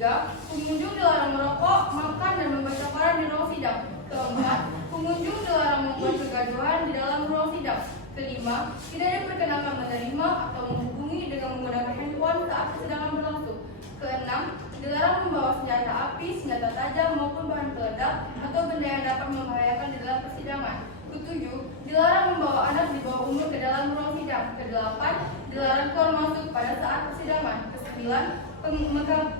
Ketiga, pengunjung dilarang merokok, makan, dan membaca koran di ruang sidang. Keempat, pengunjung dilarang membuat kegaduhan di dalam ruang sidang. Kelima, tidak diperkenankan menerima atau menghubungi dengan menggunakan handphone saat persidangan berlangsung. Keenam, dilarang membawa senjata api, senjata tajam maupun bahan peledak atau benda yang dapat membahayakan di dalam persidangan. Ketujuh, dilarang membawa anak di bawah umur ke dalam ruang sidang. Kedelapan, dilarang keluar masuk pada saat persidangan. Kesembilan,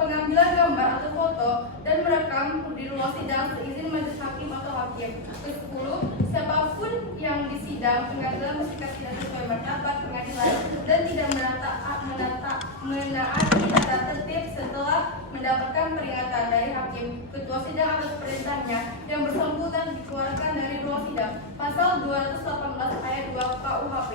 pengambilan gambar atau foto dan merekam di ruang sidang seizin majelis hakim atau hakim. Ke-10, siapapun yang di sidang pengadilan bersikap tidak sesuai martabat pengadilan dan tidak menaati tata tertib setelah mendapatkan peringatan dari hakim, ketua sidang atas perintahnya yang bersangkutan dikeluarkan dari ruang sidang. Pasal 218 ayat 2 KUHP.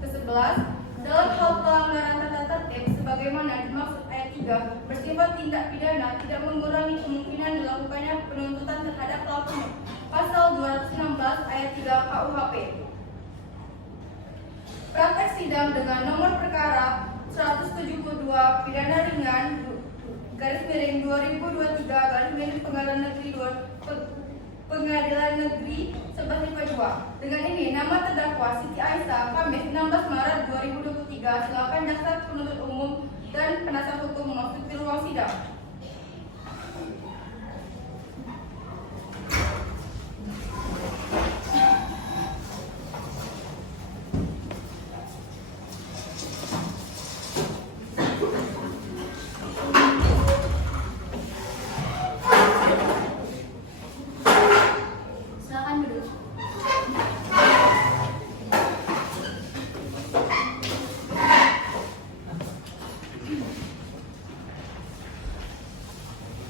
Ke-11, dalam hal pelanggaran tata tertib sebagaimana dimaksud ayat 3 bersifat tindak pidana tidak mengurangi kemungkinan dilakukannya penuntutan terhadap pelakunya. Pasal 216 ayat 3 KUHP. Praktek sidang dengan nomor perkara 172 pidana ringan garis miring 2023 garis miring Pengadilan Negeri 1152. Dengan ini nama terdakwa Siti Aisyah Kamis 16 Maret 2023. Silakan jaksa penuntut umum dan penasihat hukum memasuki ruang sidang.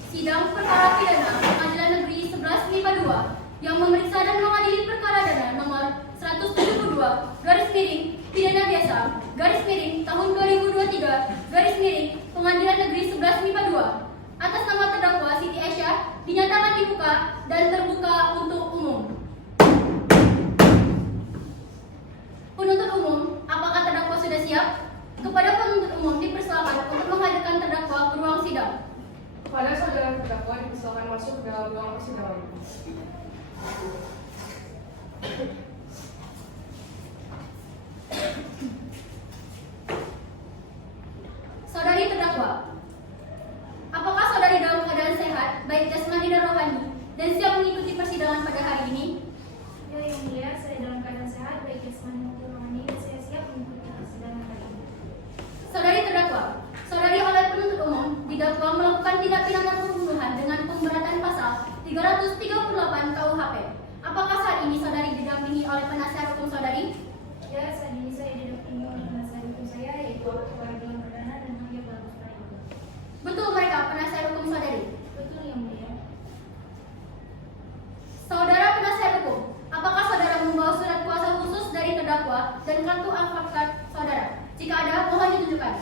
Sidang perkara pidana Pengadilan Negeri 11 MIPA 2 yang memeriksa dan mengadili perkara dana nomor 172 garis miring pidana biasa garis miring tahun 2023 garis miring Pengadilan Negeri 11 MIPA 2 atas nama terdakwa Siti Aisyah dinyatakan dibuka dan terbuka untuk umum. Penuntut umum, apakah terdakwa sudah siap? Kepada penuntut umum dipersilakan untuk menghadirkan terdakwa ke ruang sidang. Kepada saudara terdakwa dipersilakan masuk ke dalam ruang persidangan. Saudari terdakwa, apakah saudari dalam keadaan sehat, baik jasmani dan rohani, dan siap mengikuti persidangan pada hari ini? Ya, yang mulia, saya dalam keadaan sehat, baik jasmani maupun rohani, dan saya siap mengikuti persidangan hari ini. Saudari terdakwa, saudari oleh penuntut umum didakwa melakukan tindak pidana pembunuhan dengan pemberatan pasal 338 KUHP. Apakah saat ini saudari didampingi oleh penasihat hukum saudari? Ya, saat ini saya didampingi oleh penasihat hukum saya, yaitu Peradilan Perdana dan Hakim Bagus Prayogo. Betul mereka penasihat hukum saudari? Betul, yang mulia. Saudara penasihat hukum, apakah saudara membawa surat kuasa khusus dari terdakwa dan kartu advokat saudara? Jika ada, mohon ditunjukkan.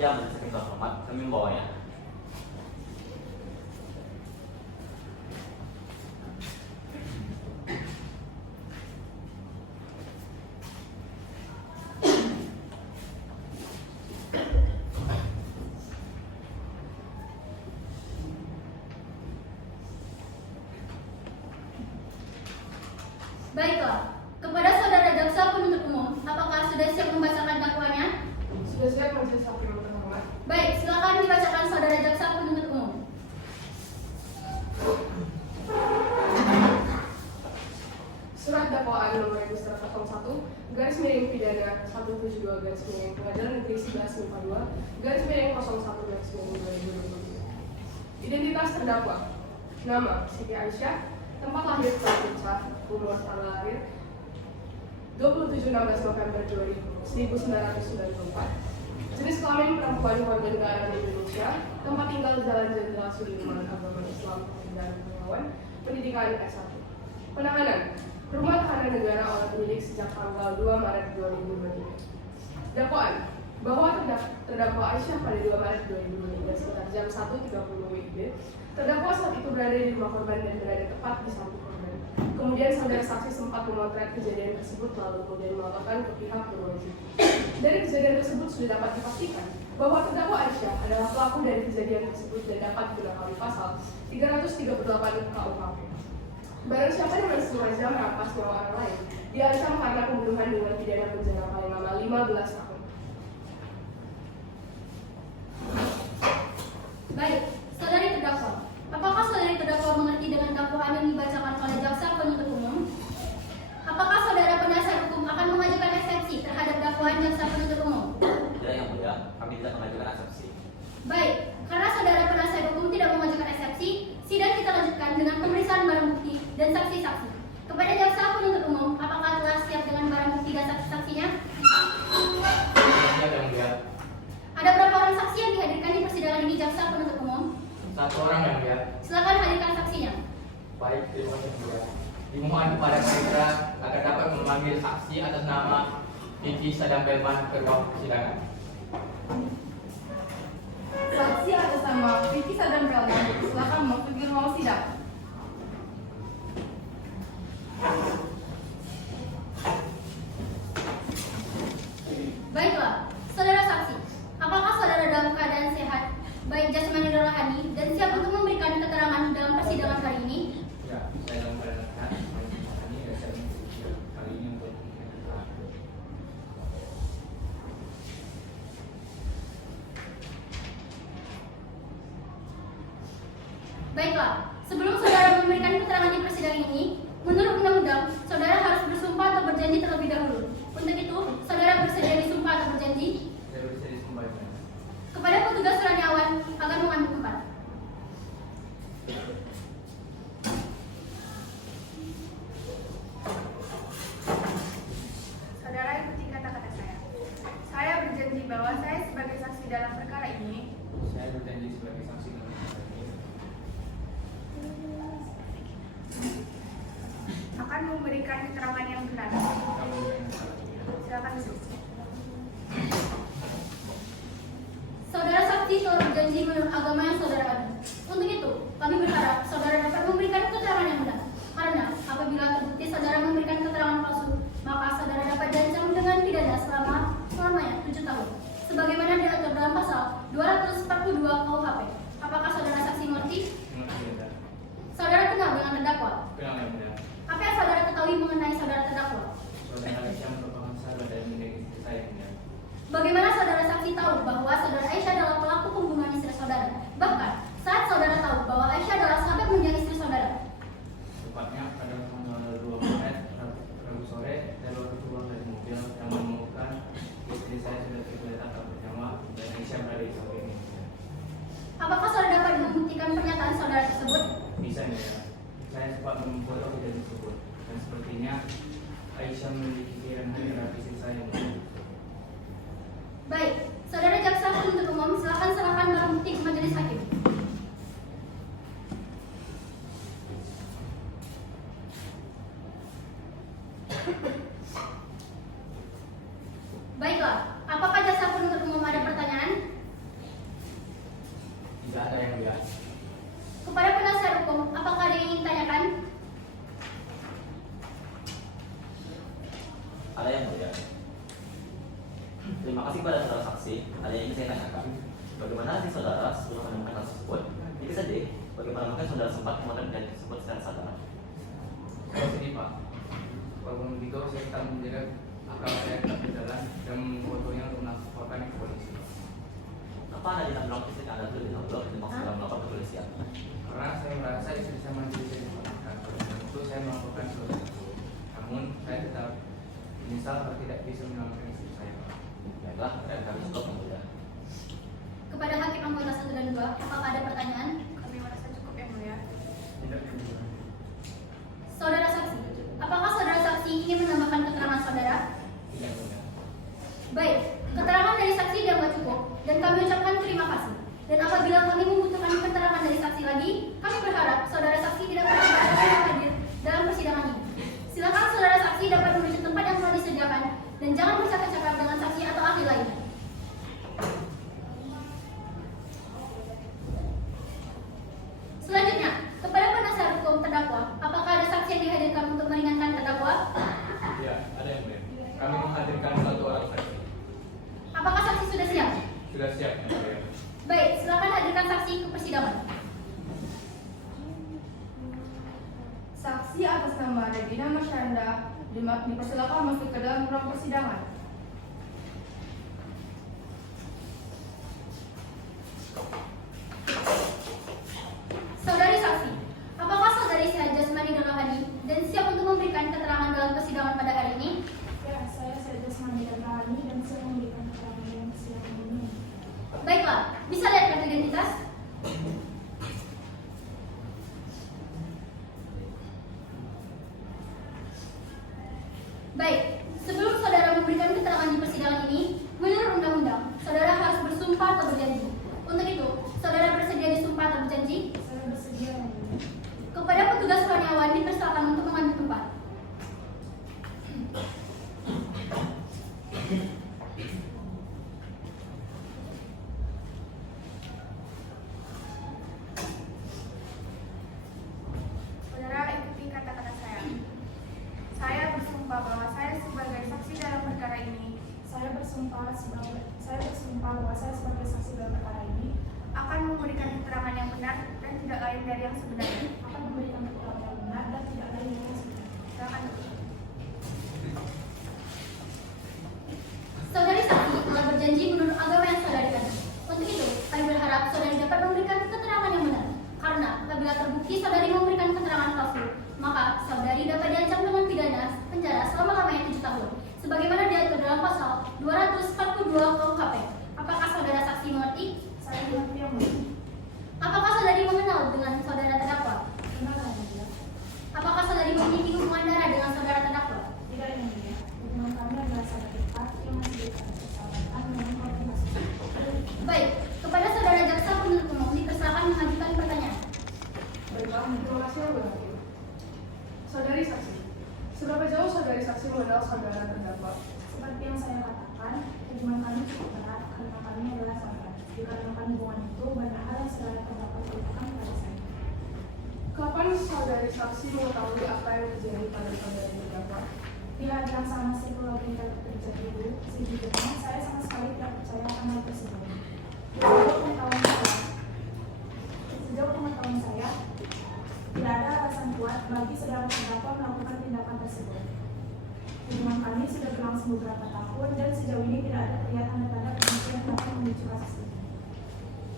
Ya, majelis hakim terhormat, kami membawanya. Baiklah, kepada saudara jaksa penuntut umum, apakah sudah siap membacakan dakwaannya? Sudah siap majelis hakim terhormat. Baik, silakan dibacakan saudara jaksa penuntut umum. Surat dakwaan nomor register 01 garis miring pidana 172 garis miring Pengadilan Negeri 11 MIPA 2 garis miring 01 garis miring 2023. Identitas terdakwa: nama Siti Aisyah, tempat lahir terpisah, umur tanggal lahir 27-16 November 1994, jenis kelamin perempuan warga negara Indonesia, tempat tinggal Jalan Jenderal Sudirman, agama Islam dan Pengetahuan, pendidikan S1. Penahanan rumah tahanan negara oleh penyidik sejak tanggal 2 Maret 2023. Dakwaan bahwa terdakwa Aisyah pada 2 Maret 2023 sekitar jam 1.30 WIB, terdakwa saat itu berada di rumah korban dan berada tepat di samping korban. Kemudian saudara saksi sempat memotret kejadian tersebut lalu kemudian melaporkan ke pihak berwajib. Dari kejadian tersebut sudah dapat dipastikan bahwa terdakwa Aisyah adalah pelaku dari kejadian tersebut dan dapat dikenakan pasal 338 KUHP. Barang siapa yang sengaja merampas nyawa orang lain, diancam karena pembunuhan dengan pidana penjara paling lama 15 tahun. Baik, saudari terdakwa. Apakah saudari terdakwa mengerti dengan dakwaan yang dibacakan oleh jaksa penuntut umum? Apakah saudara penasihat hukum akan mengajukan eksepsi terhadap dakwaan jaksa penuntut umum? Tidak yang mulia, kami tidak mengajukan eksepsi. Baik, karena saudara penasihat hukum tidak mengajukan eksepsi, sidang kita lanjutkan dengan pemeriksaan barang bukti dan saksi-saksi. Kepada jaksa penuntut umum, apakah telah siap dengan barang bukti dan saksi-saksinya? Siap yang mulia. Ada berapa orang saksi yang dihadirkan di persidangan ini jaksa penuntut umum? 1 orang yang mulia. Silakan hadirkan saksinya. Baik, terima kasih yang mulia. Dimohon kepada mereka agar dapat memanggil saksi atas nama Vicky Sadam Belman ke ruang persidangan. Saksi atas nama Vicky Sadam Belman, silakan masuk ke ruang sidang. Baiklah, saudara saksi. Apakah saudara dalam keadaan sehat, baik jasmani dan rohani, dan siap untuk memberikan keterangan dalam persidangan hari ini? Ya, saya dalam keadaan sehat. Ini saya kali ini untuk Baiklah, sebelum saudara memberikan keterangan di persidangan ini, menurut undang-undang, saudara harus bersumpah atau berjanji terlebih dahulu. Untuk itu, saudara bersedia disumpah atau berjanji saya bisa disumpah. kepada petugas Raniawan agar mengambil tempat. Saudara ikuti kata-kata saya. Saya berjanji bahwa saya sebagai saksi dalam perkara ini Saya berjanji sebagai saksi dalam perkara ini akan memberikan keterangan yang benar. akan memberikan keterangan. Silakan duduk. Saudara saksi telah berjanji menurut agama yang saudara adu. Untuk itu, kami berharap saudara dapat memberikan keterangan yang benar. Karena apabila terbukti saudara memberikan keterangan palsu, maka saudara dapat diancam dengan pidana selamanya 7 tahun. Sebagaimana diatur dalam pasal 242 KUHP. Apakah saudara saksi mengerti? Mengerti ya. Saudara kenal dengan terdakwa? Kenal yang mulia. Apa yang saudara ketahui mengenai saudara terdakwa? Saudara Aisyah merupakan sahabat dan menjadi istri saya yang mulia. Bagaimana saudara saksi tahu bahwa saudara Aisyah adalah pelaku pembunuhan istri saudara? Bahkan, saat saudara tahu bahwa Aisyah adalah sahabat mendiang istri saudara. Tepatnya pada tanggal 2 Maret Rabu sore, saya baru keluar dari mobil yang menemukan istri saya sudah tergeletak tak bernyawa dan Aisyah berada di samping ini. Apakah saudara dapat membuktikan pernyataan saudara tersebut? Bisa ya, saya sempat memfoto kejadian tersebut dan sepertinya Aisyah memiliki pikiran terhadap istri saya. Baik, saudara jaksa penuntut umum, silakan serahkan barang bukti ke majelis hakim. Baiklah, apakah jaksa penuntut umum ada pertanyaan? Tidak ada yang mulia. Kepada penasihat hukum, apakah ada yang ingin tanyakan? Ada yang mulia. Terima kasih kepada saudara saksi. Ada yang ingin saya tanyakan. Bagaimana nanti saudara sebelum menemukan kasus tersebut? Itu saja. Bagaimana mungkin saudara sempat memotret kejadian tersebut secara sadar? Saya sedih Pak. Walaupun begitu saya tetap menjaga akal saya tetap berjalan dan memfotonya untuk melaporkan ke polisi. Apa anda tidak melakukan istri anda terlebih dahulu ketimbang segera melapor ke polisian? Karena saya merasa istri saya masih bisa diperlukan. Oleh itu saya melaporkan ke polisi. Namun saya tetap menyesal kalau tidak bisa menyelamatkan istri saya Pak. Baiklah, dan kami cukup yang mulia. Kepada hakim anggota 1 dan 2, apakah ada pertanyaan? Kami merasa cukup yang mulia. Tidak juga. Saudara saksi, apakah saudara saksi ingin menambahkan keterangan saudara? Tidak juga. Baik, keterangan dari saksi dianggap cukup dan kami ucapkan terima kasih. Dan apabila kami membutuhkan keterangan dari saksi lagi, kami berharap saudara saksi tidak perlu hadir dalam persidangan ini. Silakan saudara saksi dapat menuju tempat yang telah disediakan dan jangan bercakap-cakap dengan saksi atau ahli lain. Selanjutnya, kepada penasihat hukum terdakwa, apakah ada saksi yang dihadirkan Kami menghadirkan satu orang saksi. Apakah saksi sudah siap? Sudah siap, Yang Mulia. Baik, silakan hadirkan saksi ke persidangan. Saksi atas nama Regina Masyanda dipersilakan masuk ke dalam ruang persidangan. Saudari saksi, apakah saudari sehat jasmani dan rohani dan siap untuk memberikan keterangan dalam persidangan pada hari ini? Ya, saya jasmani dan rohani dan siap memberikan keterangan dalam persidangan ini. Baiklah, bisa lihat kartu identitas? Baik, sebelum saudara memberikan keterangan di persidangan ini, menurut undang-undang, saudara harus bersumpah atau berjanji. Untuk itu, saudara bersedia disumpah atau berjanji? Saya bersedia, Yang Mulia. Kepada petugas kurniawan dipersilakan untuk mengambil tempat. Saudara ikuti kata-kata saya. Saya bersumpah bahwa saya sebagai saksi dalam perkara ini Saya bersumpah bahwa saya sebagai saksi dalam perkara ini akan memberikan keterangan yang benar dan tidak lain dari yang sebenarnya. akan memberikan keterangan yang benar dan tidak lain dari yang sebenarnya. Silakan. Saudari saksi telah berjanji menurut agama yang saudari kandung. Untuk itu, kami berharap saudari dapat memberikan keterangan yang benar. Karena apabila terbukti saudari memberikan keterangan palsu, maka saudari dapat diancam dengan pidana penjara selama-lamanya 7 tahun. Sebagaimana diatur dalam pasal 242 KUHP. Apakah saudara saksi mengerti? Saya mengerti, Yang Mulia. Apakah saudari mengenal dengan saudara terdakwa? Kenal, Yang Mulia. Apakah saudari memiliki hubungan darah dengan saudara terdakwa? Tidak, Yang Mulia. Hubungan kami adalah sahabat dekat yang masih dekat persahabatan dengan koordinasi. Baik, kepada saudara jaksa penuntut umum dipersilakan mengajukan pertanyaan. Baiklah, terima kasih Yang Mulia. Saudari saksi, seberapa jauh saudari saksi mengenal saudara terdakwa? Seperti yang saya katakan, hubungan kami cukup erat karena kami adalah sahabat. Dikarenakan hubungan itu, banyak hal yang saudara terdakwa ceritakan kepada saya. Kapan saudari saksi mengetahui apa yang terjadi pada saudari terdakwa? Di hari yang sama sebelum tinggal terjadi dulu, sejujurnya saya sama sekali tidak percaya akan hal tersebut. Sejauh pengetahuan saya, tidak ada alasan kuat bagi saudara terdakwa melakukan tindakan tersebut. Hubungan kami sudah berlangsung beberapa tahun dan sejauh ini tidak ada terlihat tanda-tanda kemungkinan yang dapat memicu kasus ini.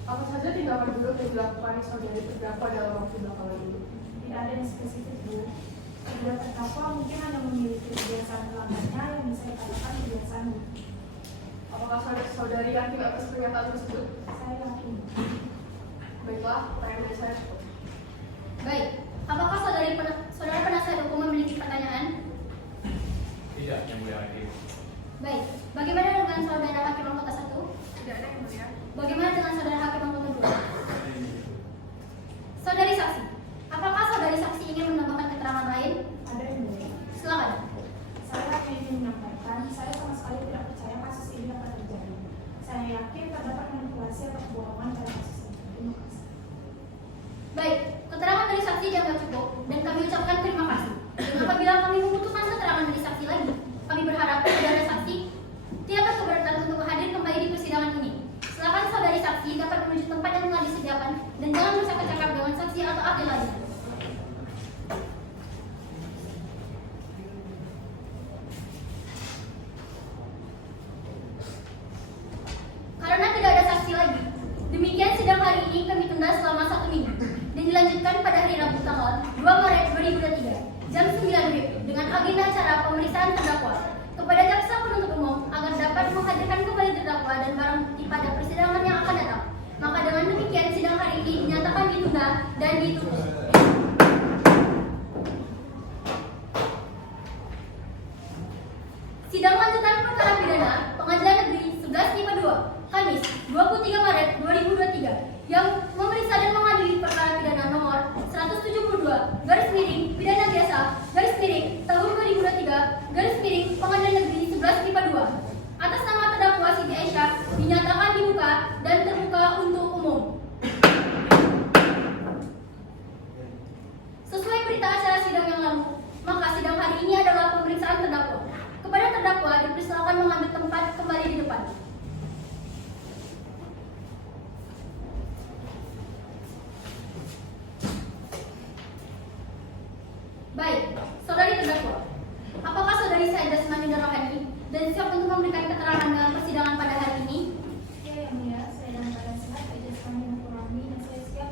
Apa saja tindakan buruk yang dilakukan saudari terdakwa dalam waktu belakangan ini? Tidak ada yang spesifik, Bu. Saudara terdakwa mungkin hanya memiliki kebiasaan lambatnya yang bisa dikatakan kebiasaan Bu. Apakah saudari yakin atas pernyataan tersebut? Saya yakin. Baiklah, pertanyaan dari saya cukup. Baik, apakah saudara penasihat hukum memiliki pertanyaan? Tidak, Yang Mulia Hakim. Baik, bagaimana dengan saudara hakim anggota 1? Tidak ada yang mulia. Bagaimana dengan saudara hakim anggota 2? Saudari saksi, apakah saudari saksi ingin menambahkan keterangan lain? Ada yang mulia. Silakan. Saya hanya ingin menyampaikan, saya sama sekali tidak percaya kasus ini dapat terjadi. Saya yakin terdapat manipulasi atau kebohongan pada kasus ini. Terima kasih. Baik, keterangan dari saksi dianggap cukup dan kami ucapkan terima kasih. Dan apabila kami membutuhkan keterangan dari saksi lagi, kami berharap saudara saksi tidak keberatan untuk hadir kembali di persidangan ini. Silakan saudari saksi dapat menuju tempat yang telah disediakan dan jangan bercakap-cakap dengan saksi atau ahli lain. Karena tidak ada saksi lagi, demikian sidang hari ini kami tunda selama 1 minggu dan dilanjutkan pada hari Rabu tanggal 2 Maret 2023 jam 9 WIB dengan agenda acara pemeriksaan terdakwa kepada jaksa penuntut umum agar dapat menghadirkan kembali terdakwa dan barang bukti pada persidangan yang akan datang. Maka dengan demikian sidang hari ini dinyatakan ditunda dan ditutup. Sidang lanjutan perkara pidana Pengadilan Negeri 1152 Kamis 23 Maret 2023 yang memeriksa dan mengadili perkara pidana nomor 172 garis miring pidana biasa garis miring tahun 2023 garis miring Pengadilan Negeri 1152 atas nama terdakwa Siti Aisyah dinyatakan dibuka dan terbuka untuk umum. Sesuai berita acara sidang yang lalu, maka sidang hari ini adalah pemeriksaan terdakwa. Kepada terdakwa bersiap untuk memberikan keterangan dalam persidangan pada hari ini? Ya, yang mulia, saya dalam keadaan sehat, wajah kami memahami, dan saya siap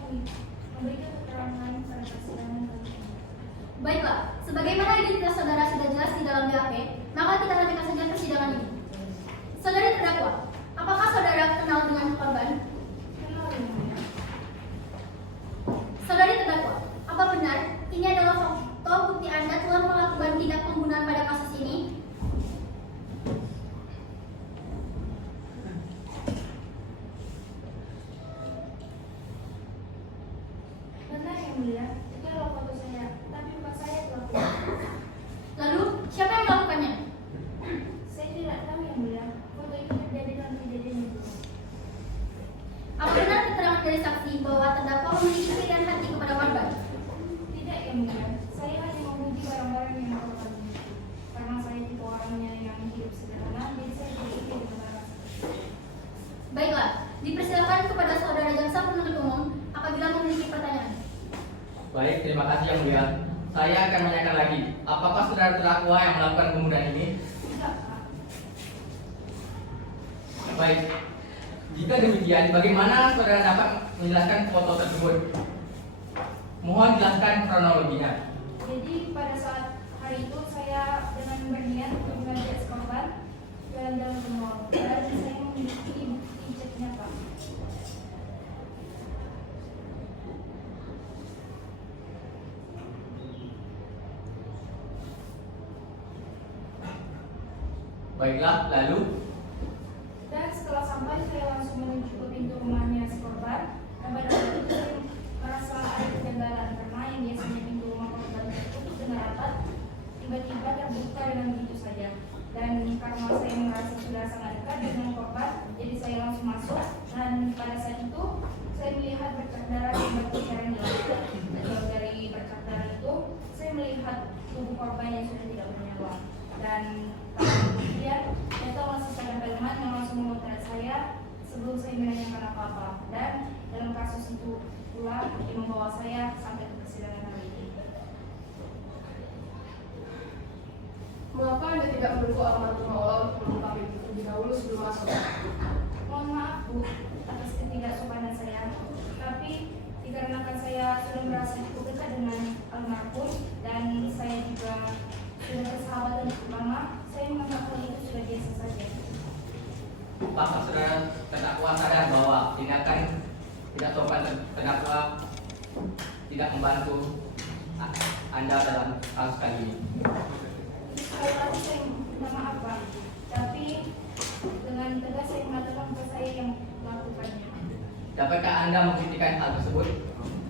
memberikan keterangan pada persidangan kali ini. Baiklah, sebagaimana identitas saudara sudah jelas di dalam BAP, maka kita lanjutkan saja persidangan ini. Saudari terdakwa, apakah saudara kenal dengan korban? Kenal, yang mulia. Saudari terdakwa, apa benar ini adalah fakta bukti Anda telah melakukan tindak pembunuhan pada kasus ini? Benar, yang mulia. Itu adalah foto saya, tapi bukan saya pelaku. Lalu, siapa yang melakukannya? Saya tidak tahu, yang mulia. Foto itu terjadi dalam kejadian itu. Apa benar keterangan dari saksi bahwa terdakwa memiliki pilihan hati kepada korban? Tidak, yang mulia. Saya hanya memuji barang-barang yang melakukan itu. Karena saya tipe orangnya yang hidup sederhana, jadi saya tidak ingin dikenal. Baiklah, dipersilakan kepada saudara jaksa penuntut umum apabila memiliki pertanyaan. Baik, terima kasih yang mulia. Saya akan menanyakan lagi, apakah saudara terdakwa yang melakukan pembunuhan ini? Tidak, Pak. Baik, jika demikian, bagaimana saudara dapat menjelaskan foto tersebut? Mohon jelaskan kronologinya. Jadi pada saat hari itu saya dengan berniat untuk mengajak si korban jalan-jalan ke mall. Dan saya memiliki bukti chatnya, Pak. Baiklah, lalu Dan setelah sampai saya langsung menuju ke pintu rumahnya si korban. Dan pada saat itu saya merasa ada kejanggalan karena yang biasanya pintu rumah korban tertutup dengan rapat tiba-tiba terbuka dengan begitu saja. Dan karena saya merasa sudah sangat dekat dengan korban, jadi saya langsung masuk. Dan pada saat itu saya melihat bercak darah yang berceceran di lantai. Dan dari bercak darah itu saya melihat tubuh korban yang sudah tidak bernyawa. Dan kemudian datanglah seorang preman yang langsung memotret saya sebelum saya menanyakan apa-apa. Dan dalam kasus itu pula yang membawa saya sampai ke persidangan hari ini. Mengapa Anda tidak menunggu almarhum Allah untuk mengungkap itu terlebih dahulu sebelum masuk? Mohon maaf, Bu, atas ketidaksopanan saya. Tapi dikarenakan saya sudah merasa cukup dekat dengan almarhum dan saya juga sudah bersahabatan cukup lama, saya menganggap hal itu sudah biasa saja. apakah saudara terdakwa sadar bahwa tindakan tidak sopan terdakwa tidak membantu Anda dalam kasus kali ini? Sekali lagi saya minta maaf, Pak. Tapi dengan tegas saya mengatakan bahwa saya yang melakukannya. Dapatkah Anda membuktikan hal tersebut?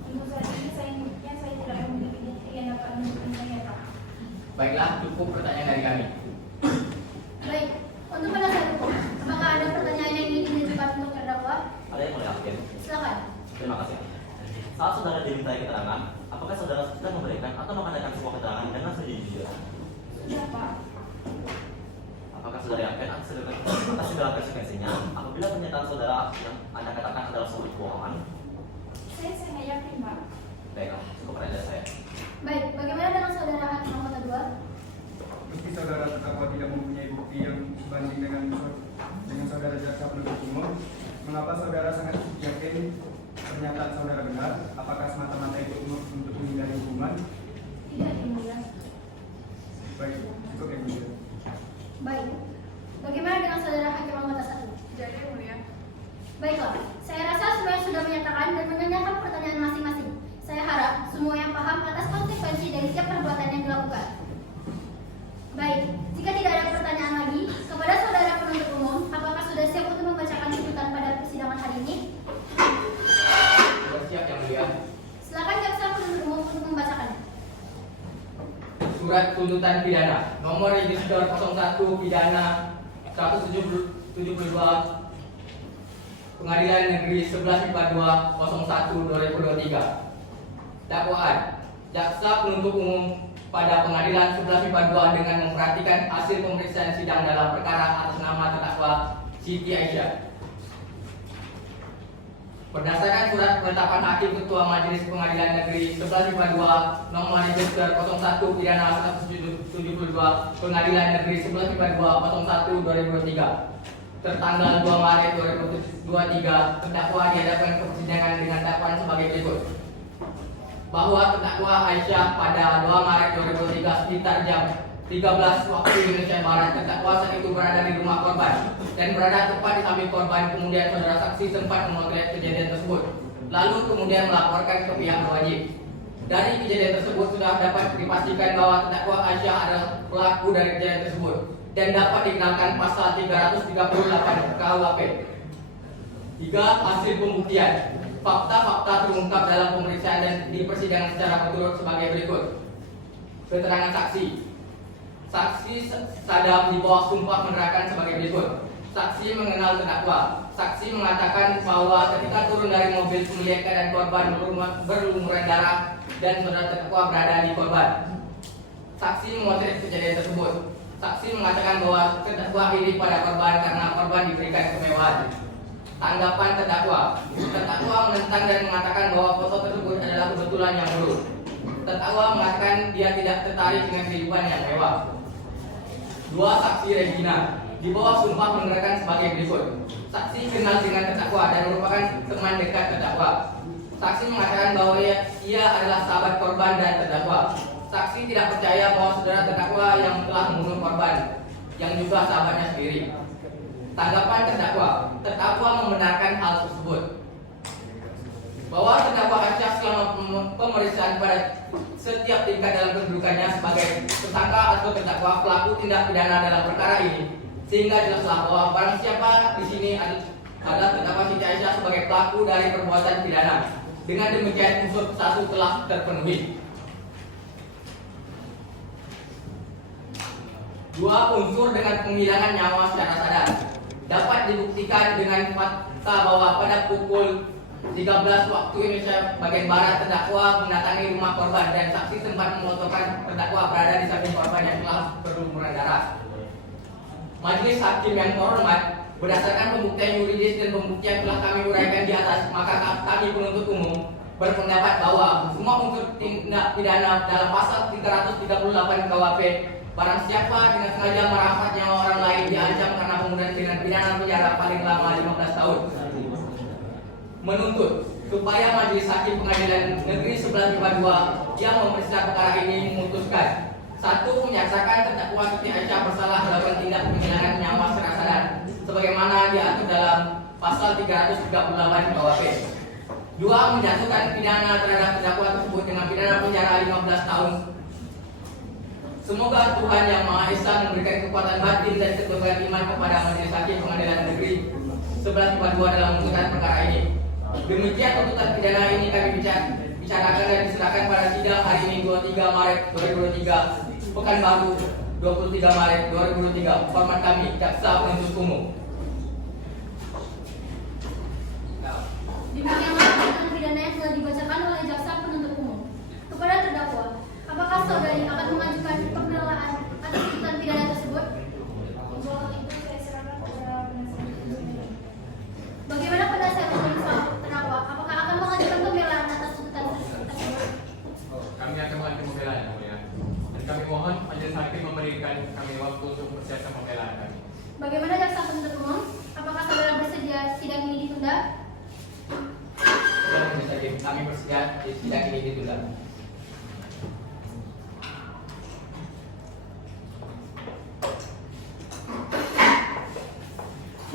Untuk saat ini saya tidak memiliki bukti yang dapat menunjukkan saya, Pak. Baiklah, cukup pertanyaan dari kami. Baik, untuk penasihat hukum, apakah ada pertanyaan yang ingin diajukan untuk terdakwa? Ada yang mau yakin? Silakan. Terima kasih. Saat saudara dimintai keterangan, apakah saudara sudah memberikan atau mengadakan sebuah keterangan dengan sejujurnya? Sudah, Pak. Apakah saudara yakin atas segala konsekuensinya apabila pernyataan saudara yang Anda katakan adalah sebuah kebohongan? Saya sangat yakin, Pak. Baiklah, cukup pertanyaan saya. Baik, bagaimana dengan saudara hakim anggota 2? Meski saudara terdakwa tidak mempunyai bukti yang sebanding dengan saudara jaksa penuntut umum, mengapa saudara sangat yakin pernyataan saudara benar? Apakah semata-mata itu untuk menghindari hukuman? Tidak, Yang Mulia. Baik, cukup yang mulia. Baik, bagaimana dengan saudara hakim anggota 1? Jadi yang mulia. Baiklah, saya rasa semuanya sudah menyatakan dan menanyakan pertanyaan masing-masing. Saya harap semua yang paham atas konsekuensi dari setiap perbuatan yang dilakukan. Baik, jika tidak ada pertanyaan lagi, kepada saudara penuntut umum, apakah sudah siap untuk membacakan tuntutan pada persidangan hari ini? Sudah siap yang mulia. Silakan jaksa penuntut umum untuk membacakannya. Surat tuntutan pidana nomor register 01 pidana 172 Pengadilan Negeri 11 IPA 2 01 2023. Dakwaan jaksa penuntut umum pada Pengadilan 11 IPA 2 dengan memperhatikan hasil pemeriksaan sidang dalam perkara atas nama terdakwa Siti Aisyah. Berdasarkan surat penetapan Hakim Ketua Majelis Pengadilan Negeri 11 IPA 2 nomor register 01 pidana 172 Pengadilan Negeri 11 IPA 2 01 2023 tertanggal 2 Maret 2023 terdakwa dihadapkan ke persidangan dengan dakwaan sebagai berikut. Bahwa terdakwa Aisyah pada 2 Maret 2023 sekitar jam 13 waktu Indonesia Barat, terdakwa saat itu berada di rumah korban dan berada tepat di samping korban. Kemudian saudara saksi sempat memotret kejadian tersebut, lalu kemudian melaporkan ke pihak berwajib. Dari kejadian tersebut sudah dapat dipastikan bahwa terdakwa Aisyah adalah pelaku dari kejadian tersebut dan dapat dikenakan pasal 338 KUHP. 3. Hasil pembuktian. Fakta-fakta terungkap dalam pemeriksaan dan di persidangan secara berturut sebagai berikut. Keterangan saksi. Saksi sadar di bawah sumpah menerangkan sebagai berikut. Saksi mengenal terdakwa. Saksi mengatakan bahwa ketika turun dari mobil pemilik keadaan korban berlumuran darah dan saudara terdakwa berada di korban. Saksi memotret kejadian tersebut. Saksi mengatakan bahwa terdakwa iri pada korban karena korban diberikan kemewahan. Tanggapan terdakwa. Terdakwa menentang dan mengatakan bahwa foto tersebut adalah kebetulan yang buruk. Terdakwa mengatakan dia tidak tertarik dengan kehidupan yang mewah. 2. Saksi Regina. Di bawah sumpah menerangkan sebagai berikut. Saksi kenal dengan terdakwa dan merupakan teman dekat terdakwa. Saksi mengatakan bahwa ia adalah sahabat korban dan terdakwa. Saksi tidak percaya bahwa saudara terdakwa yang telah membunuh korban, yang juga sahabatnya sendiri. Tanggapan terdakwa. Terdakwa membenarkan hal tersebut. Bahwa terdakwa Aisyah selama pemeriksaan pada setiap tingkat dalam kedudukannya sebagai tersangka atau terdakwa pelaku tindak pidana dalam perkara ini, sehingga jelaslah bahwa barang siapa di sini adalah terdakwa Siti Aisyah sebagai pelaku dari perbuatan pidana. Dengan demikian unsur satu telah terpenuhi. 2. Unsur dengan penghilangan nyawa secara sadar. Dapat dibuktikan dengan fakta bahwa pada pukul 13 waktu Indonesia bagian barat terdakwa mendatangi rumah korban dan saksi sempat memotokan terdakwa berada di samping korban yang telah berlumuran darah. Majelis Hakim yang terhormat, berdasarkan pembuktian yuridis dan pembuktian telah kami uraikan di atas, maka kami penuntut umum berpendapat bahwa semua unsur tindak pidana dalam pasal 338 KUHP, barang siapa dengan sengaja merampas nyawa orang lain diancam karena penggunaan dengan pidana penjara paling lama 15 tahun. Menuntut supaya Majelis Hakim Pengadilan Negeri 11 IPA 2 yang memeriksa perkara ini memutuskan: 1. Menyatakan terdakwa Siti Aisyah bersalah melakukan tindak penghilangan nyawa secara sadar sebagaimana diatur dalam pasal 338 KUHP. 2. Menjatuhkan pidana terhadap terdakwa tersebut dengan pidana penjara 15 tahun. Semoga Tuhan Yang Maha Esa memberikan kekuatan batin dan keteguhan iman kepada Majelis Hakim Pengadilan Negeri 11 IPA 2 dalam memutuskan perkara ini. Demikian tuntutan pidana ini kami bicarakan dan diserahkan pada sidang hari ini 23 Maret 2023, Pekanbaru 23 Maret 2023. Hormat kami, Jaksa Penuntut Umum. Demikianlah tuntutan pidana yang telah dibacakan oleh Jaksa Penuntut Umum. Kepada terdakwa, apakah saudari akan mengajukan pembelaan atas tuntutan pidana tersebut? Untuk itu saya serahkan kepada penasihat hukum. Bagaimana penasihat hukum terdakwa? Apakah akan mengajukan pembelaan atas tuntutan tersebut? Kami akan mengajukan pembelaan yang mulia. Dan kami mohon Majelis Hakim memberikan kami waktu untuk mempersiapkan pembelaan kami. Bagaimana Jaksa Penuntut Umum? Apakah saudara bersedia sidang ini ditunda? Kami bersedia sidang ini ditunda.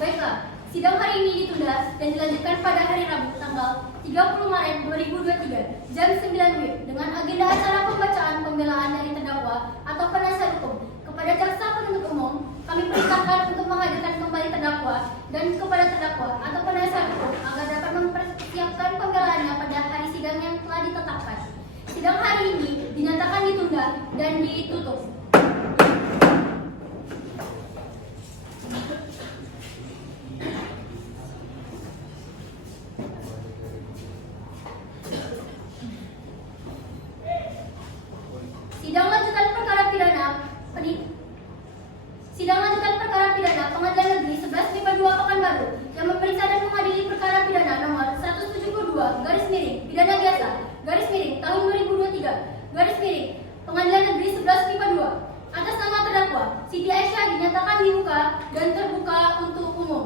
Baiklah, sidang hari ini ditunda dan dilanjutkan pada hari Rabu tanggal 30 Maret 2023 jam 9 WIB dengan agenda acara pembacaan pembelaan dari terdakwa atau penasihat hukum. Kepada Jaksa Penuntut Umum, kami perintahkan untuk menghadirkan kembali terdakwa dan kepada terdakwa atau penasihat hukum agar dapat mempersiapkan pembelaannya pada hari sidang yang telah ditetapkan. Sidang hari ini dinyatakan ditunda dan ditutup. Sidang lanjutan perkara pidana Pengadilan Negeri 11 IPA 2 Pekanbaru yang memeriksa dan mengadili perkara pidana nomor 172 garis miring pidana biasa garis miring tahun 2023 garis miring Pengadilan Negeri 11 MIPA 2 atas nama terdakwa Siti Aisyah dinyatakan dibuka dan terbuka untuk umum.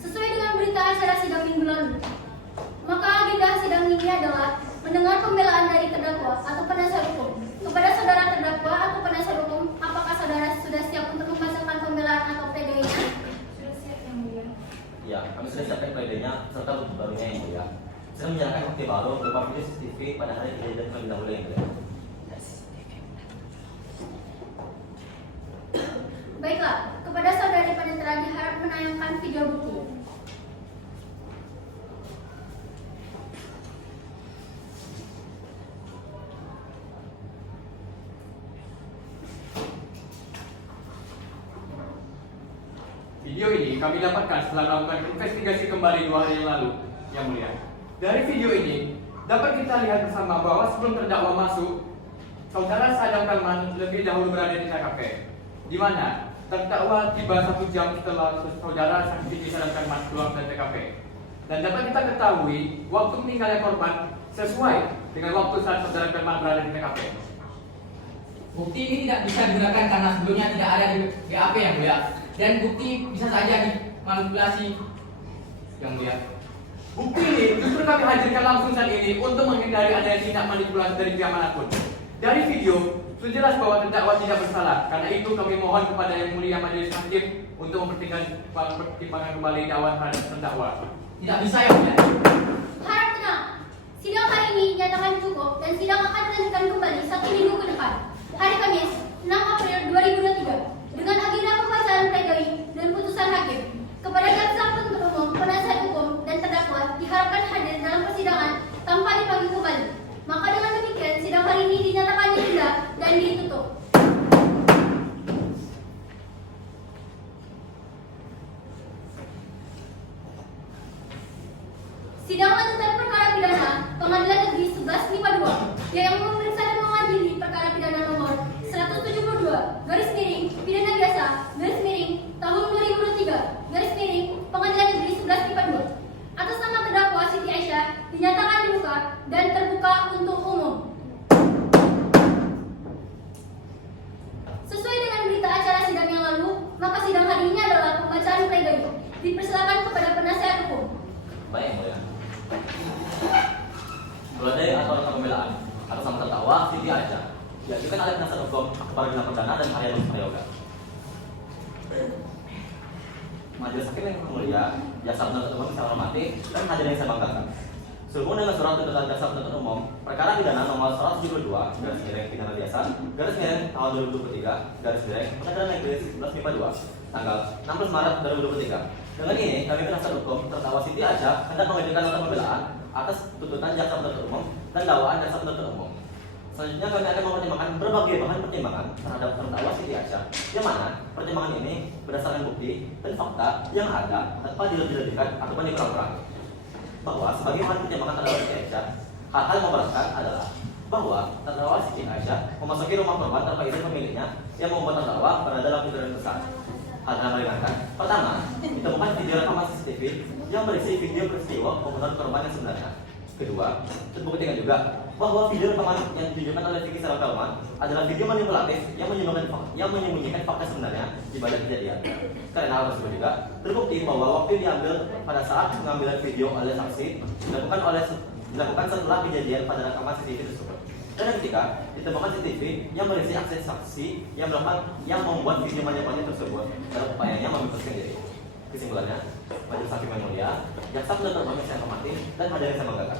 Sesuai dengan berita acara sidang minggu lalu, maka agenda sidang ini adalah mendengar pembelaan dari terdakwa atau penasihat hukum. Kepada saudara terdakwa atau penasihat hukum, apakah saudara sudah siap untuk membacakan pembelaan atau pledoi-nya? Sudah siap yang mulia. Ya, kami sudah siapkan pledoi-nya serta bukti barunya yang mulia. Saya menjalankan bukti baru berupa video CCTV pada hari kejadian terlebih dahulu yang mulia. Baiklah, kepada saudari Panitera diharap menayangkan video bukti. Video ini kami dapatkan setelah melakukan investigasi kembali 2 hari yang lalu, yang mulia. Dari video ini, dapat kita lihat bersama bahwa sebelum terdakwa masuk, saudara Sadam Kalman lebih dahulu berada di TKP, di mana terdakwa tiba 1 jam setelah saudara Saksi Sadam Kalman keluar dari TKP. Dan dapat kita ketahui, waktu meninggalnya korban sesuai dengan waktu saat saudara Kalman berada di TKP. Bukti ini tidak bisa digunakan karena sebelumnya tidak ada di BAP yang mulia, dan bukti bisa saja dimanipulasi yang mulia. Bukti ini justru kami hadirkan langsung saat ini untuk menghindari adanya tindak manipulasi dari pihak manapun. Dari video, sudah jelas bahwa terdakwa tidak bersalah. Karena itu kami mohon kepada Yang Mulia Majelis Hakim untuk mempertimbangkan kembali dakwaan terhadap terdakwa. Tidak bisa yang mulia. Harap tenang, sidang hari ini dinyatakan cukup dan sidang akan dilanjutkan kembali 1 minggu ke depan, hari Kamis 6 April 2023 dengan agenda pembacaan pledoi dan putusan hakim. Kepada jaksa penuntut umum, penasihat hukum, dan terdakwa diharapkan hadir dalam persidangan tanpa dipanggil kembali. Maka dengan demikian, sidang hari ini dinyatakan ditunda dan ditutup. Sidang lanjutan perkara pidana Pengadilan Negeri 11 MIPA 2 yang memeriksa dan mengadili perkara pidana nomor 172 garis miring pidana biasa garis miring tahun 2023 garis miring Pengadilan Negeri 11 MIPA 2 atas nama terdakwa Siti Aisyah dinyatakan dibuka dan terbuka untuk umum. Sesuai dengan berita acara sidang yang lalu, maka sidang hari ini adalah pembacaan pledoi. Dipersilakan kepada penasihat hukum. Baik, yang mulia. Pledoi atau nota pembelaan atas nama terdakwa Siti Aisyah diajukan oleh penasihat hukum kepada Bidang Perdana dan Haryanus Prayoga. Majelis Hakim yang mulia, jaksa penuntut umum saya hormati dan hadirin yang saya banggakan. Sehubungan dengan surat tuntutan jaksa penuntut umum, perkara pidana nomor 172 garis miring pidana biasa garis miring tahun 2023 garis miring Pengadilan Negeri 11 MIPA 2 tanggal 16 Maret 2023. Dengan ini, kami penasihat hukum terdakwa Siti Aisyah hendak mengajukan nota pembelaan atas tuntutan jaksa penuntut umum dan dakwaan jaksa penuntut umum. Selanjutnya kami akan mempertimbangkan berbagai bahan pertimbangan terhadap terdakwa Siti Aisyah, yang mana pertimbangan ini berdasarkan bukti dan fakta yang ada tanpa dilebih-lebihkan ataupun dikurang-kurangi. Bahwa sebagai bahan pertimbangan terdakwa Siti Aisyah, hal-hal memberatkan adalah bahwa terdakwa Siti Aisyah memasuki rumah korban tanpa izin pemiliknya yang membuat terdakwa berada dalam keadaan besar. Hal-hal meringankan. Pertama, ditemukan video rekaman CCTV yang berisi video peristiwa pembunuhan korban yang sebenarnya. Kedua, terbuktikan juga bahwa video rekaman yang ditunjukkan oleh Vicky Sadam Kalman adalah video manipulatif yang menyembunyikan fakta sebenarnya di balik kejadian. Karena hal tersebut juga terbukti bahwa waktu diambil pada saat pengambilan video oleh saksi dilakukan setelah kejadian pada rekaman CCTV tersebut. Dan yang ketiga, ditemukan CCTV yang berisi akses saksi yang membuat video manipulatif tersebut dalam upayanya membebaskan diri. Kesimpulannya, Majelis Hakim yang mulia, jaksa penuntut umum yang saya hormati dan hadirin saya banggakan.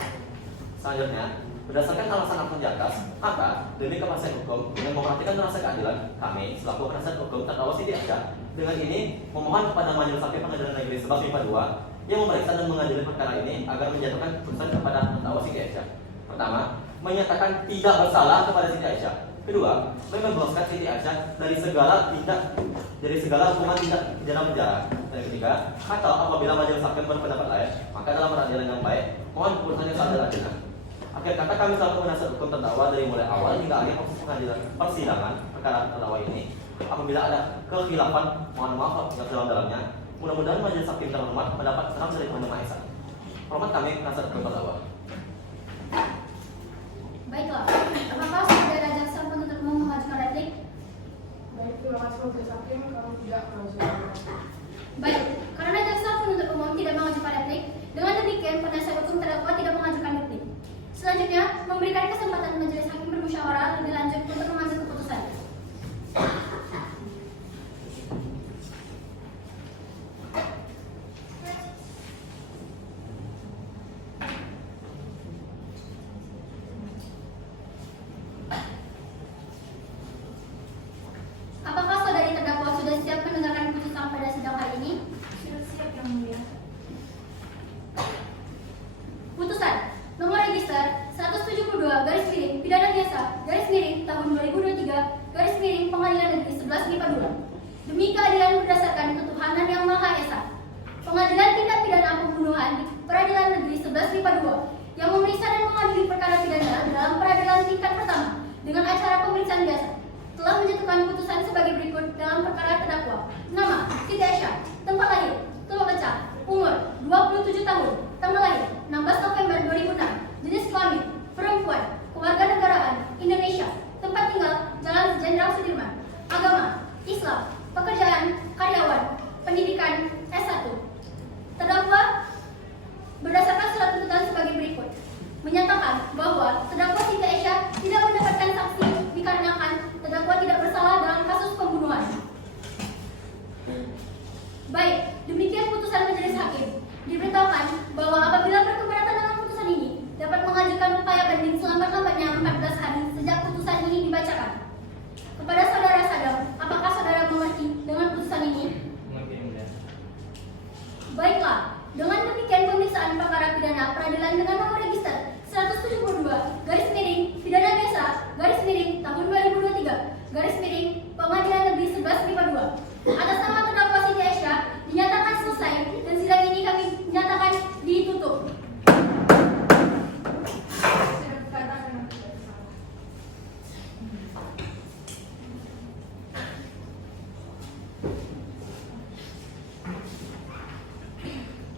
Selanjutnya, berdasarkan alasan alasan di atas, maka demi kepastian hukum dengan memperhatikan rasa keadilan, kami selaku penasihat hukum terdakwa Siti Aisyah dengan ini memohon kepada Majelis Hakim Pengadilan Negeri 11 MIPA 2 yang memeriksa dan mengadili perkara ini agar menjatuhkan putusan kepada terdakwa Siti Aisyah. Pertama, menyatakan tidak bersalah kepada Siti Aisyah. Kedua, membebaskan Siti Aisyah dari segala hukuman tindak pidana penjara. Dan ketiga, atau apabila majelis hakim berpendapat lain, maka dalam peradilan yang baik, mohon putusannya seadil-adilnya. Akhir kata, kami selaku penasihat hukum terdakwa dari mulai awal hingga akhir proses pengadilan persidangan perkara terdakwa ini. Apabila ada kekhilafan, mohon maaf yang dalam-dalamnya. Mudah-mudahan majelis hakim terhormat mendapat saran dari Tuhan Yang Maha Esa. Hormat kami penasihat hukum terdakwa. Baiklah, apakah saudara jaksa penuntut umum mengajukan replik? Baik, terima kasih majelis hakim. Kami tidak mengajukan. Baik, karena jaksa penuntut umum tidak mengajukan replik, dengan demikian penasihat hukum terdakwa tidak mengajukan replik. Selanjutnya, memberikan kesempatan majelis hakim bermusyawarah lebih lanjut untuk mengambil keputusan. Apakah saudari terdakwa sudah siap mendengarkan keputusan pada sidang hari ini? Sudah siap yang mulia. Putusan nomor register 172 garis miring pidana biasa garis miring tahun 2023 garis miring Pengadilan Negeri 11 MIPA 2. Demi keadilan berdasarkan ketuhanan yang Maha Esa, Pengadilan Tindak Pidana Pembunuhan di Peradilan Negeri 11 MIPA 2 yang memeriksa dan mengadili perkara pidana dalam peradilan tingkat pertama dengan acara pemeriksaan biasa telah menjatuhkan putusan sebagai berikut dalam perkara terdakwa. Nama Siti Aisyah, tempat lahir Tua Becak, umur 27 tahun, tanggal lahir 16 November 2006, jenis kelamin perempuan, kewarganegaraan Indonesia, tempat tinggal Jalan Jenderal Sudirman, agama Islam, pekerjaan karyawan, pendidikan S1. Terdakwa berdasarkan surat tuntutan sebagai berikut menyatakan bahwa terdakwa Siti Aisyah tidak mendapatkan saksi dikarenakan terdakwa tidak bersalah dalam kasus pembunuhan. Baik, demikian putusan majelis hakim. Diberitahukan bahwa apabila berkeberatan dengan putusan ini dapat mengajukan upaya banding selambat-lambatnya 14 hari sejak putusan ini dibacakan. Kepada saudara Sadam, apakah saudara mengerti dengan putusan ini? Mengerti, yang mulia. Baiklah, dengan demikian pemeriksaan perkara pidana peradilan dengan nomor register 172 garis miring pidana biasa garis miring tahun 2023 garis miring Pengadilan Negeri 11 MIPA 2 atas nama terdakwa Siti Aisyah dinyatakan selesai dan sidang ini kami nyatakan ditutup. Saya berkata dengan tidak salah.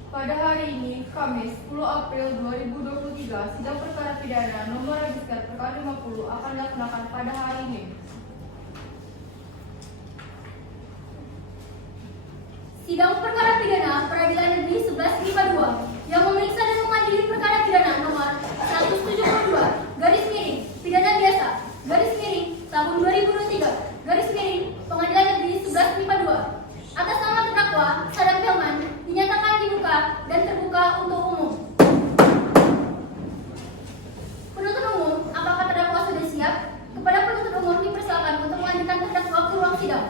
Pada hari ini, Kamis 10 April 2023, sidang perkara pidana nomor register perkara 50 akan dilaksanakan pada hari ini. Sidang perkara pidana Peradilan Negeri 11 MIPA 2 yang memeriksa dan mengadili perkara pidana nomor 172 garis miring pidana biasa garis miring tahun 2023 garis miring Pengadilan Negeri 11 MIPA 2 atas nama terdakwa Sadam Felman dinyatakan dibuka dan terbuka untuk umum. Penuntut umum, apakah terdakwa sudah siap? Kepada penuntut umum dipersilakan untuk melanjutkan terdakwa ke ruang sidang.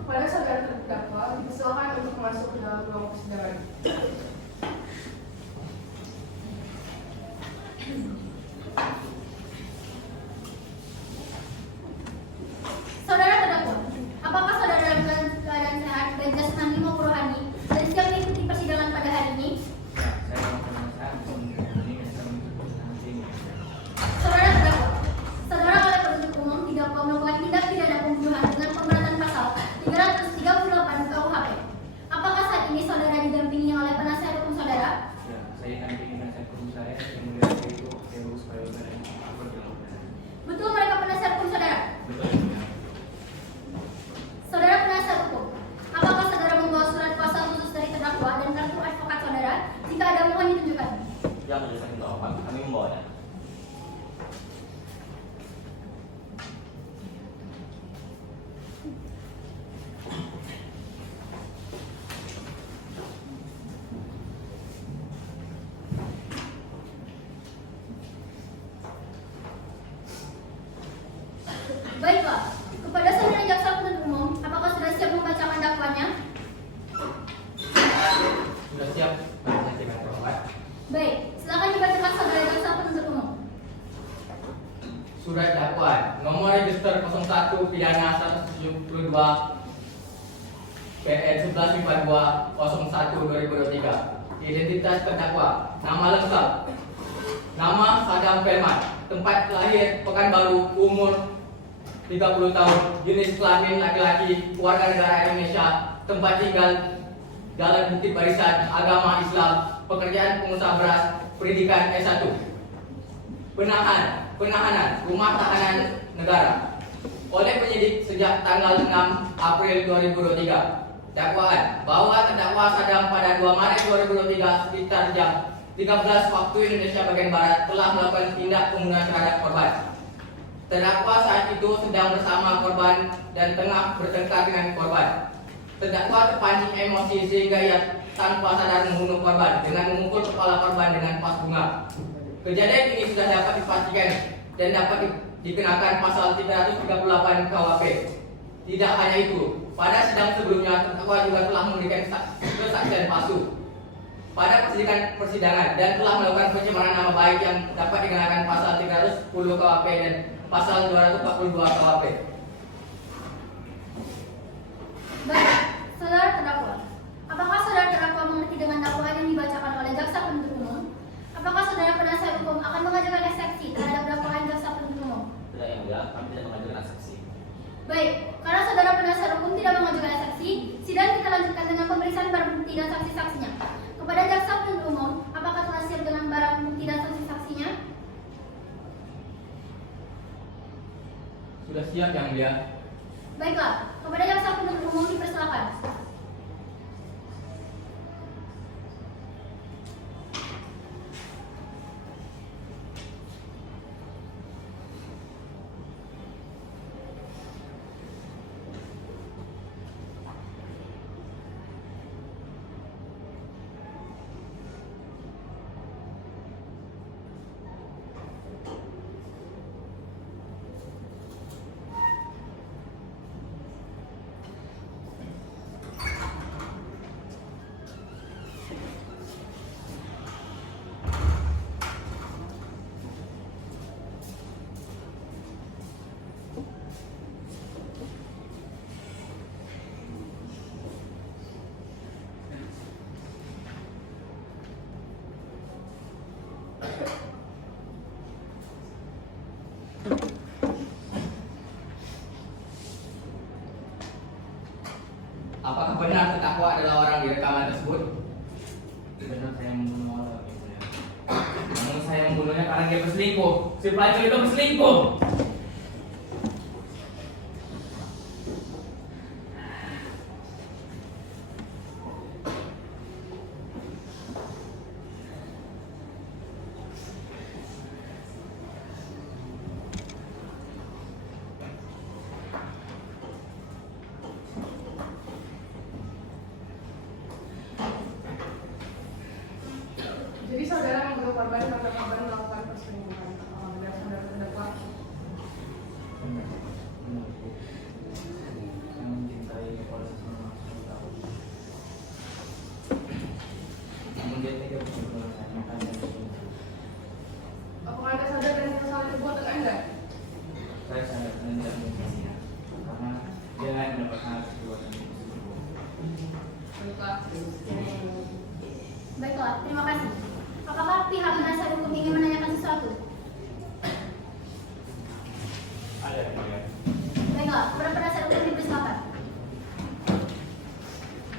Kepada saudara terdakwa, dipersilakan untuk masuk ke dalam ruang persidangan. Saudara terdakwa, apakah saudara dalam keadaan sehat baik jasmani maupun rohani dan siap mengikuti persidangan pada hari ini? Ya, saya mau penasaran ini bisa mengikuti nanti ini. Saudara terdakwa, saudara oleh penuntut umum didakwa melakukan tindak pidana pembunuhan dengan pemberatan pasal 338 KUHP. Apakah saat ini saudara didampingi oleh penasihat hukum saudara? Ya, saya nanti penasihat hukum saya yang mulia itu Dewa supaya saudara apa dilakukan. Betul mereka penasihat hukum saudara? Betul. Saudara penasihat hukum, apakah saudara membawa surat kuasa khusus dari terdakwa dan kartu advokat saudara? Jika ada mohon ditunjukkan. Ya, majelis hakim terhormat, kami membawanya. Baiklah, kepada saudara jaksa penuntut umum, apakah sudah siap membacakan dakwaannya? Sudah siap, majelis hakim yang terhormat. Baik, silakan dibacakan saudara jaksa penuntut umum. Surat dakwaan nomor register 01 pidana 172 PN 11 MIPA 2 01 2023. Identitas terdakwa, nama lengkap nama Sadam Felman, tempat lahir Pekanbaru, umur 30 tahun, jenis kelamin laki-laki, kewarganegaraan Indonesia, tempat tinggal Jalan Bukit Barisan, Agama Islam, Pekerjaan Pengusaha Beras, Pendidikan S1. Penahanan Rumah Tahanan Negara oleh penyidik sejak tanggal 6 April 2023. Dakwaan bahwa terdakwa Sadam pada 2 Maret 2023 sekitar jam 13 waktu Indonesia bagian Barat telah melakukan tindak pembunuhan terhadap korban. Terdakwa saat itu sedang bersama korban dan tengah bertengkar dengan korban. Terdakwa terpancing emosi sehingga ia tanpa sadar membunuh korban dengan memukul kepala korban dengan pas bunga. Kejadian ini sudah dapat dipastikan dan dapat dikenakan pasal 338 KUHP. Tidak hanya itu, pada sidang sebelumnya terdakwa juga telah memberikan kesaksian palsu pada persidangan dan telah melakukan pencemaran nama baik yang dapat dikenakan pasal 310 KUHP dan pasal 242 KUHP. Baik, saudara terdakwa. Apakah saudara terdakwa mengerti dengan dakwaan yang dibacakan oleh jaksa penuntut umum? Apakah saudara penasihat hukum akan mengajukan eksepsi terhadap dakwaan jaksa penuntut umum? Tidak yang mulia, kami tidak mengajukan eksepsi. Baik, karena saudara penasihat hukum tidak mengajukan eksepsi, sidang kita lanjutkan dengan pemeriksaan barang bukti dan saksi-saksinya. Kepada jaksa penuntut umum, apakah telah siap dengan barang bukti dan saksi-saksinya? Sudah siap yang mulia. Baiklah, kepada jaksa penuntut umum dipersilakan. Apakah benar terdakwa adalah orang di rekaman tersebut? Benar saya membunuh orang itu ya. Namun saya membunuhnya karena dia berselingkuh. Si pelacur itu berselingkuh. Jadi saudara membunuh korban karena korban melakukan perselingkuhan. Apakah benar saudara terdakwa? Benar. Saya mencintai kepala selama 10 tahun. Namun dia tega membunuh saya, makanya dia bunuh. Apakah Anda sadar dan menyesal perbuatan Anda? Saya sadar dan tidak menyesalinya karena dia layak mendapatkan atas perbuatan tersebut. Baiklah. Baiklah, terima kasih. Apakah pihak penasihat hukum ingin menanyakan sesuatu? Ada yang mulia. Baiklah, kepada penasihat hukum dipersilakan.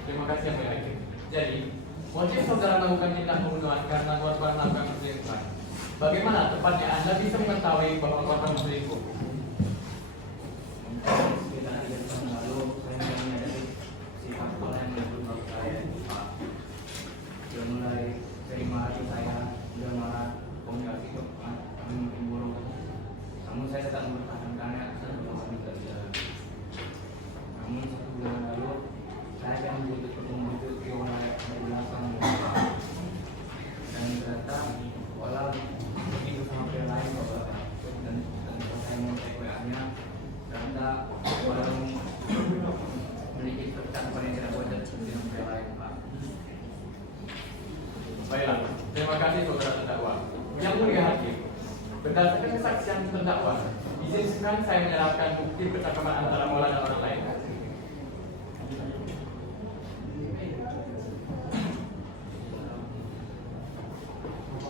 Terima kasih yang mulia. Jadi, motif saudara melakukan tindak pembunuhan karena korban melakukan perselingkuhan. Bagaimana tepatnya Anda bisa mengetahui bahwa korban berselingkuh? Sekitar 3 tahun lalu saya mulai menyadari sifat orang yang membunuh saya itu Pak. Dia mulai sering marahi saya, dia marah, komunikasi itu mungkin buruk. Namun saya tetap mempertahankannya sebelum kami berjalan. Namun 1 bulan lalu saya akan membutuhkan ke orang yang belakang dan ternyata walau pergi bersama pria lain Bapak dan saya mau cek WA-nya ternyata walau memiliki percakapan yang tidak wajar dengan pria lain Pak. Baiklah, terima kasih saudara terdakwa. Yang mulia hakim, berdasarkan kesaksian terdakwa, izinkan saya menyerahkan bukti percakapan antara Mola dan orang lain.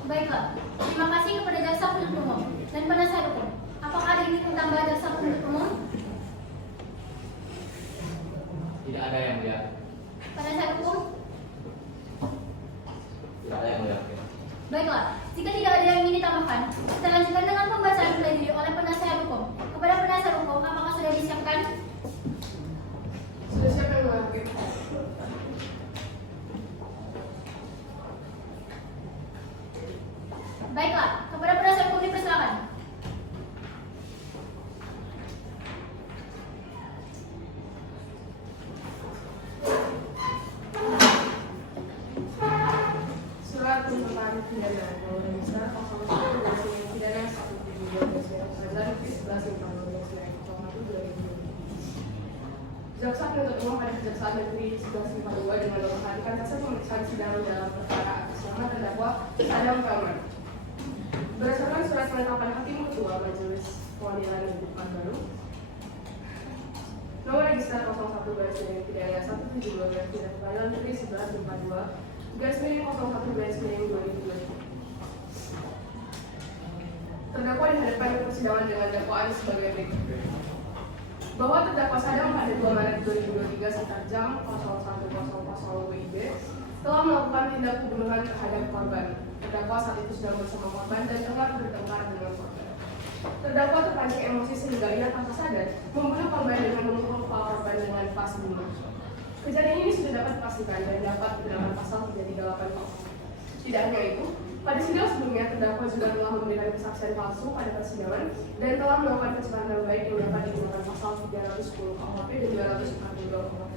Baiklah, terima kasih kepada jaksa penuntut umum dan penasihat hukum. Apakah ada yang ingin tambah jaksa penuntut umum? Tidak ada yang mulia. Penasihat hukum? bukan? Sudah siapa yang mengakui? Baiklah, kepada penasihat hukum dipersilakan. Surat tuntutan pidana nomor besar 01 garis pidana 1/2012 dan 11/2012. Jaksa penuntut umum pada Kejaksaan Negeri 1152 dengan memperhatikan hasil pemeriksaan sidang dalam perkara atas nama terdakwa Sadam Felman. Berdasarkan surat penetapan Hakim Ketua Majelis Pengadilan Negeri Pekanbaru nomor register 01 garis miring pidana 172 garis miring Pengadilan Negeri 1152 garis miring 01 garis miring 2020. Terdakwa dihadapkan ke persidangan dengan dakwaan sebagai berikut. Bahwa terdakwa Sadam pada 2 Maret 2023 sekitar jam 01.00 WIB telah melakukan tindak pembunuhan terhadap korban. Terdakwa saat itu sedang bersama korban dan tengah bertengkar dengan korban. Terdakwa terpancing emosi sehingga ia tanpa sadar membunuh korban dengan memukul kepala korban dengan pas bunuh. Kejadian ini sudah dapat dipastikan dan dapat dikenakan pasal 338 KUHP. Tidak hanya itu, pada sidang sebelumnya terdakwa juga telah memberikan kesaksian palsu pada persidangan dan telah melakukan pencemaran nama baik yang dapat dikenakan pasal 310 KUHP dan 242 KUHP.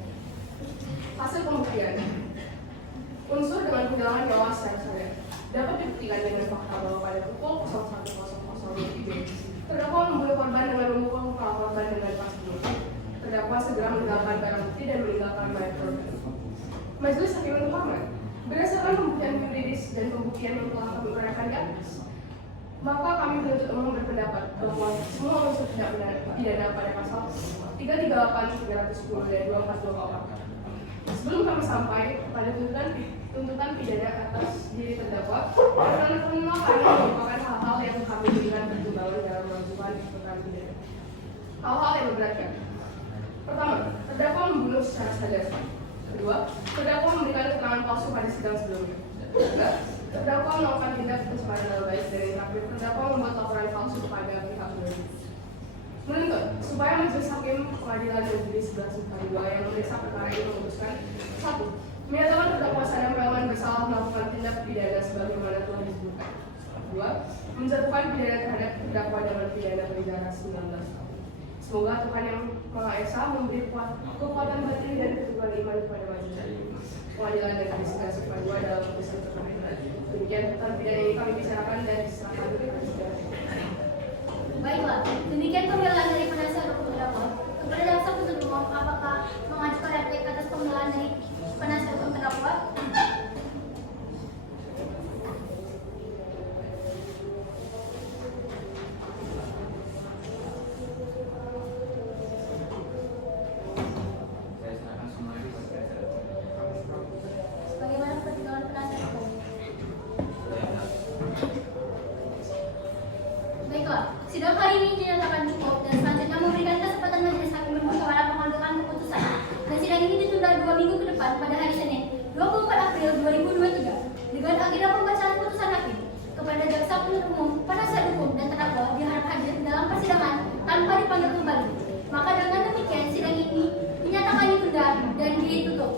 Hasil pembuktian unsur dengan kehilangan nyawa secara sadar dapat dibuktikan dengan fakta bahwa pada pukul 01.00 WIB terdakwa membunuh korban dengan memukul kepala korban dengan pas bunuh. Terdakwa segera meninggalkan barang bukti dan meninggalkan mayat korban. Majelis Hakim menghormat, berdasarkan pembuktian yuridis dan pembuktian yang telah kami uraikan di atas, maka kami penuntut umum berpendapat bahwa semua unsur tindak pidana pada pasal 338, 310 dan 242 KUHP. Sebelum kami sampai pada tuntutan pidana atas diri terdakwa, karena kami merupakan hal-hal yang kami berikan pertimbangan dalam mengajukan tuntutan pidana. Hal-hal yang memberatkan. Pertama, terdakwa membunuh secara sadar. Kedua, terdakwa memberikan keterangan palsu pada sidang sebelumnya. Ketiga, terdakwa melakukan tindak pencemaran nama baik dan yang terakhir, terdakwa membuat laporan palsu kepada pihak penuntut. Menuntut supaya Majelis Hakim Pengadilan Negeri 1152 yang memeriksa perkara ini memutuskan 1. Menyatakan terdakwa Sadam Felman bersalah melakukan tindak pidana sebagaimana telah disebutkan. 2. Menjatuhkan pidana terhadap terdakwa dengan pidana penjara 19 tahun. Semoga Tuhan Yang Maha Esa memberi kekuatan batin dan keteguhan iman kepada Majelis Pengadilan Negeri 1152 dalam putusan perkara ini. Demikian tuntutan pidana ini kami bicarakan dan diserahkan kepada sidang. Baiklah, demikian pembelaan dari penasihat hukum terdakwa. Kepada jaksa penuntut umum, apakah mengajukan replik atas pembelaan dari penasihat hukum terdakwa? Saya serahkan semuanya kepada penasihat hukum. Bagaimana pertimbangan penasihat hukum? Baiklah, sidang hari ini dinyatakan cukup dan selanjutnya memberikan kesempatan majelis hakim bermusyawarah mengambilkan keputusan. Dan sidang ini ditunda 2 minggu ke depan pada hari Senin, 24 April 2023 dengan agenda pembacaan putusan hakim. Kepada jaksa penuntut umum, penasihat hukum dan terdakwa diharap hadir dalam persidangan tanpa dipanggil kembali. Maka dengan demikian sidang ini dinyatakan ditunda dan ditutup.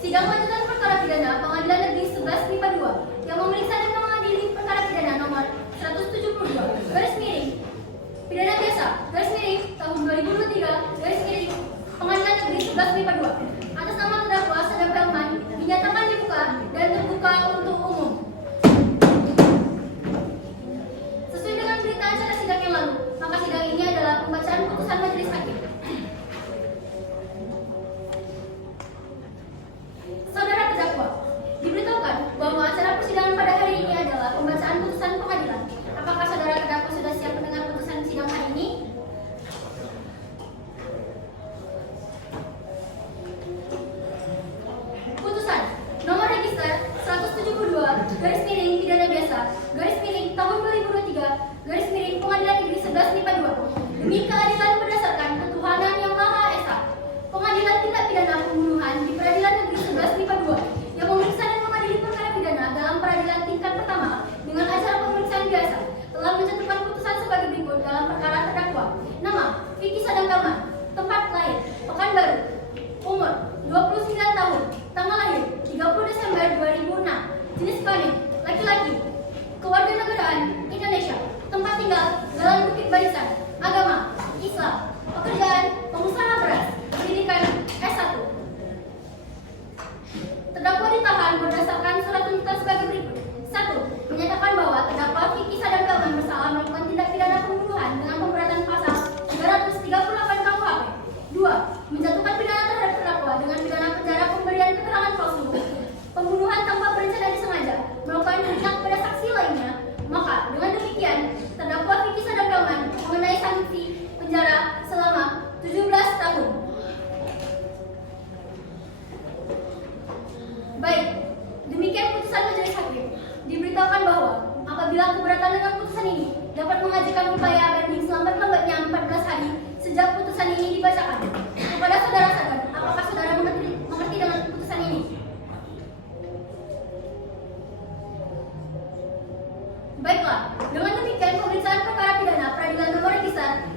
Sidang lanjutan perkara pidana Pengadilan Negeri 11 MIPA 2 yang memeriksa dan mengadili perkara pidana nomor 172 garis miring pidana biasa garis miring tahun 2023 garis miring Pengadilan Negeri 11 MIPA 2 atas nama terdakwa Sadam Felman dinyatakan dibuka dan terbuka untuk umum. Sesuai dengan berita acara sidang yang lalu, maka sidang ini adalah pembacaan putusan majelis hakim. Saudara terdakwa, diberitahukan bahwa acara persidangan pada hari ini adalah pembacaan putusan pengadilan. Apakah saudara terdakwa sudah siap mendengar putusan sidang hari ini? Putusan nomor register 172 garis miring pidana biasa garis miring tahun 2023 garis miring Pengadilan Negeri 11 MIPA 2 demi keadilan berdasarkan ketuhanan yang Maha Esa. Pengadilan Tindak Pidana Pembunuhan di Peradilan Negeri 11 MIPA 2 yang memeriksa dan mengadili perkara pidana dalam peradilan tingkat pertama Maka dengan demikian, terdakwa Vicky Sadagaman mengenai sanksi penjara selama 17 tahun. Baik, demikian putusan majelis hakim. Diberitahukan bahwa apabila keberatan dengan putusan ini dapat mengajukan upaya banding selambat-lambatnya 14 hari sejak putusan ini dibacakan. Kepada saudara Sagan, apakah saudara mengerti dengan putusan ini? Baiklah, dengan demikian pemeriksaan perkara pidana peradilan nomor Registar